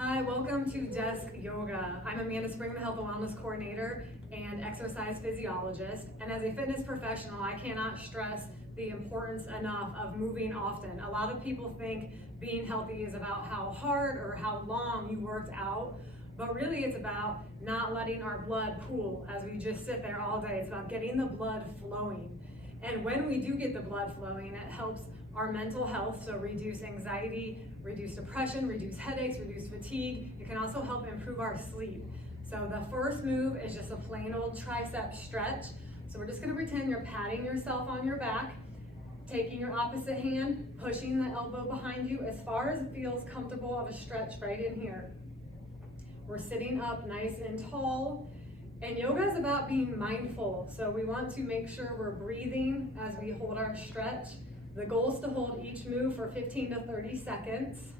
Hi, welcome to Desk Yoga. I'm Amanda Spring, the Health and Wellness Coordinator and Exercise Physiologist. And as a fitness professional, I cannot stress the importance enough of moving often. A lot of people think being healthy is about how hard or how long you worked out, but really it's about not letting our blood pool as we just sit there all day. It's about getting the blood flowing. And when we do get the blood flowing, it helps our mental health, so reduce anxiety, reduce depression, reduce headaches, reduce fatigue. It can also help improve our sleep. So the first move is just a plain old tricep stretch. So we're just gonna pretend you're patting yourself on your back, taking your opposite hand, pushing the elbow behind you as far as it feels comfortable of a stretch right in here. We're sitting up nice and tall. And yoga is about being mindful. So we want to make sure we're breathing as we hold our stretch. The goal is to hold each move for 15 to 30 seconds.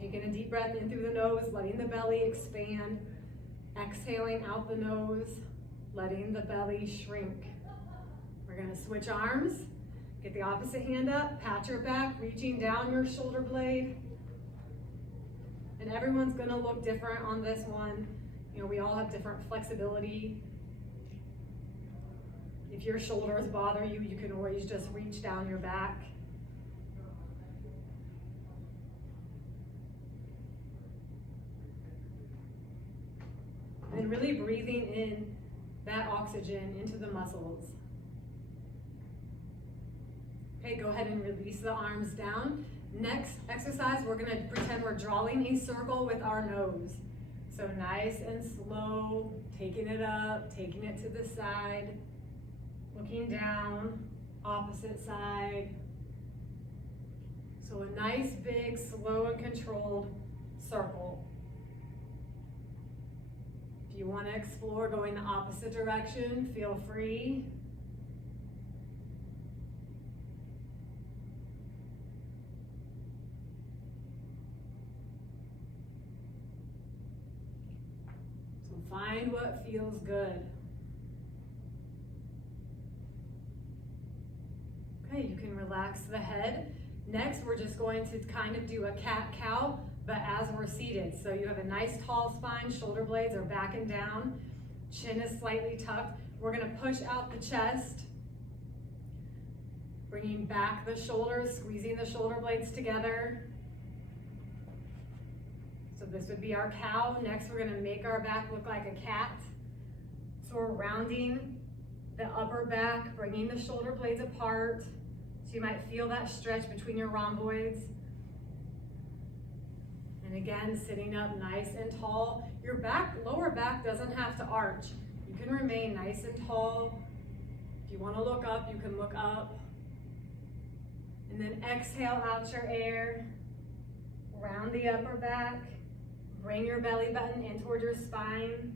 Taking a deep breath in through the nose, letting the belly expand. Exhaling out the nose, letting the belly shrink. We're gonna switch arms. Get the opposite hand up, pat your back, reaching down your shoulder blade. And everyone's gonna look different on this one. You know, we all have different flexibility. If your shoulders bother you, you can always just reach down your back. And really breathing in that oxygen into the muscles. Okay, go ahead and release the arms down. Next exercise, we're gonna pretend we're drawing a circle with our nose. So nice and slow, taking it up, taking it to the side, looking down, opposite side. So a nice, big, slow and controlled circle. If you wanna explore going the opposite direction, feel free. Find what feels good. Okay, you can relax the head. Next, we're just going to kind of do a cat-cow, but as we're seated. So you have a nice tall spine, shoulder blades are back and down, chin is slightly tucked. We're gonna push out the chest, bringing back the shoulders, squeezing the shoulder blades together. So this would be our cow. Next, we're gonna make our back look like a cat. So we're rounding the upper back, bringing the shoulder blades apart. So you might feel that stretch between your rhomboids. And again, sitting up nice and tall. Your back, lower back doesn't have to arch. You can remain nice and tall. If you wanna look up, you can look up. And then exhale out your air. Round the upper back. Bring your belly button in toward your spine.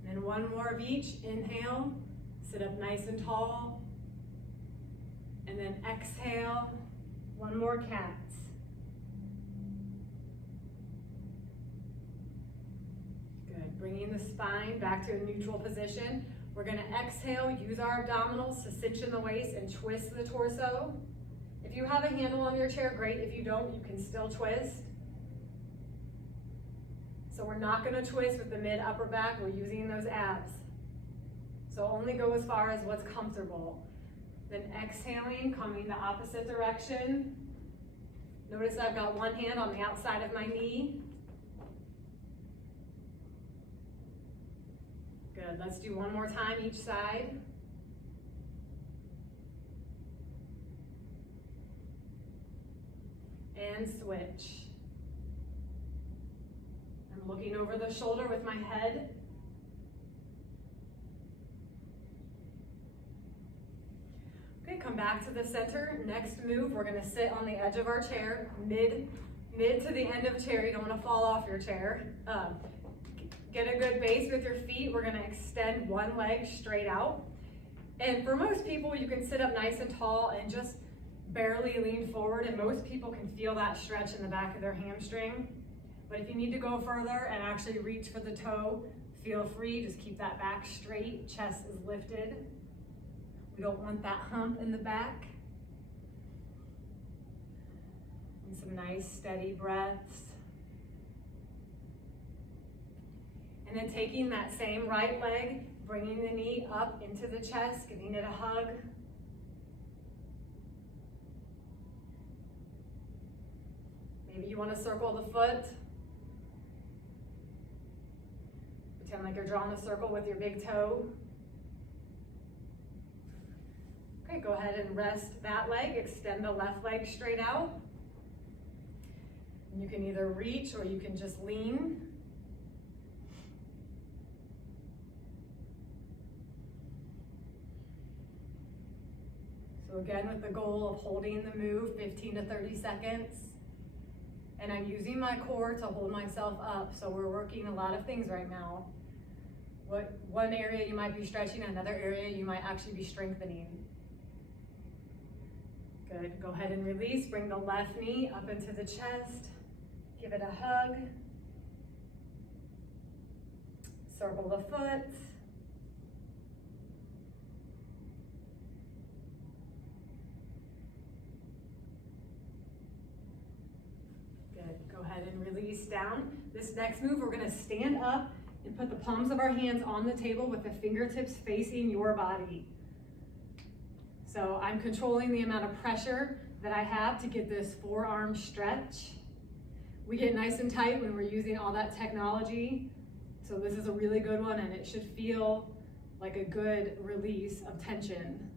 And then one more of each. Inhale, sit up nice and tall. And then exhale, one more cat. Good, bringing the spine back to a neutral position. We're gonna exhale, use our abdominals to cinch in the waist and twist the torso. If you have a handle on your chair, great. If you don't, you can still twist. So we're not gonna twist with the mid upper back, we're using those abs. So only go as far as what's comfortable. Then exhaling, coming the opposite direction. Notice I've got one hand on the outside of my knee. Good, let's do one more time each side. And switch. I'm looking over the shoulder with my head. Okay, come back to the center. Next move, we're gonna sit on the edge of our chair, mid to the end of chair. You don't wanna fall off your chair. Get a good base with your feet. We're gonna extend one leg straight out. And for most people, you can sit up nice and tall and just barely lean forward, and most people can feel that stretch in the back of their hamstring. But if you need to go further and actually reach for the toe, feel free. Just keep that back straight, chest is lifted. We don't want that hump in the back. And some nice steady breaths. And then taking that same right leg, bringing the knee up into the chest, giving it a hug. Maybe you want to circle the foot. Pretend like you're drawing a circle with your big toe. Okay, go ahead and rest that leg, extend the left leg straight out. You can either reach or you can just lean. So again, with the goal of holding the move 15 to 30 seconds. And I'm using my core to hold myself up. So we're working a lot of things right now. One area you might be stretching, another area you might actually be strengthening. Good, go ahead and release. Bring the left knee up into the chest. Give it a hug. Circle the foot. Good, go ahead and release down. This next move, we're gonna stand up and put the palms of our hands on the table with the fingertips facing your body. So I'm controlling the amount of pressure that I have to get this forearm stretch. We get nice and tight when we're using all that technology. So this is a really good one, and it should feel like a good release of tension.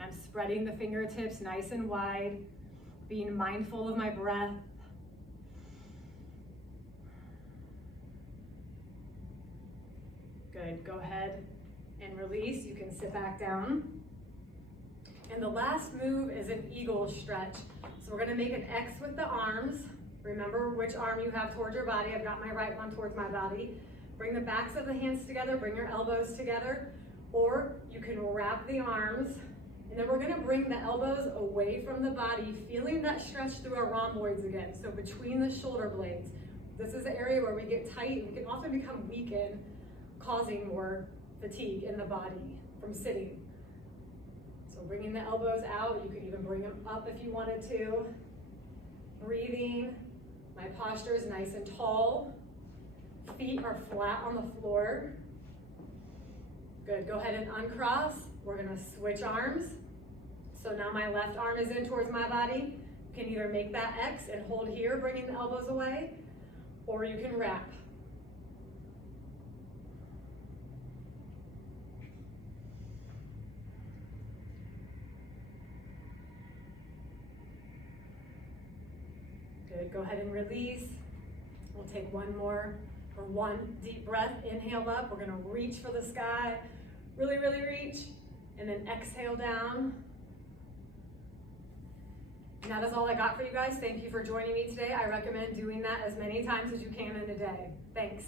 I'm spreading the fingertips nice and wide, being mindful of my breath. Good, go ahead and release. You can sit back down. And the last move is an eagle stretch. So we're gonna make an X with the arms. Remember which arm you have towards your body. I've got my right one towards my body. Bring the backs of the hands together, bring your elbows together, or you can wrap the arms. And then we're gonna bring the elbows away from the body, feeling that stretch through our rhomboids again. So between the shoulder blades. This is the area where we get tight. We can often become weakened, causing more fatigue in the body from sitting. So bringing the elbows out, you can even bring them up if you wanted to. Breathing, my posture is nice and tall. Feet are flat on the floor. Good, go ahead and uncross. We're gonna switch arms. So now my left arm is in towards my body. You can either make that X and hold here, bringing the elbows away, or you can wrap. Good, go ahead and release. We'll take one deep breath. Inhale up, we're gonna reach for the sky. Really, really reach, and then exhale down. And that is all I got for you guys. Thank you for joining me today. I recommend doing that as many times as you can in a day. Thanks.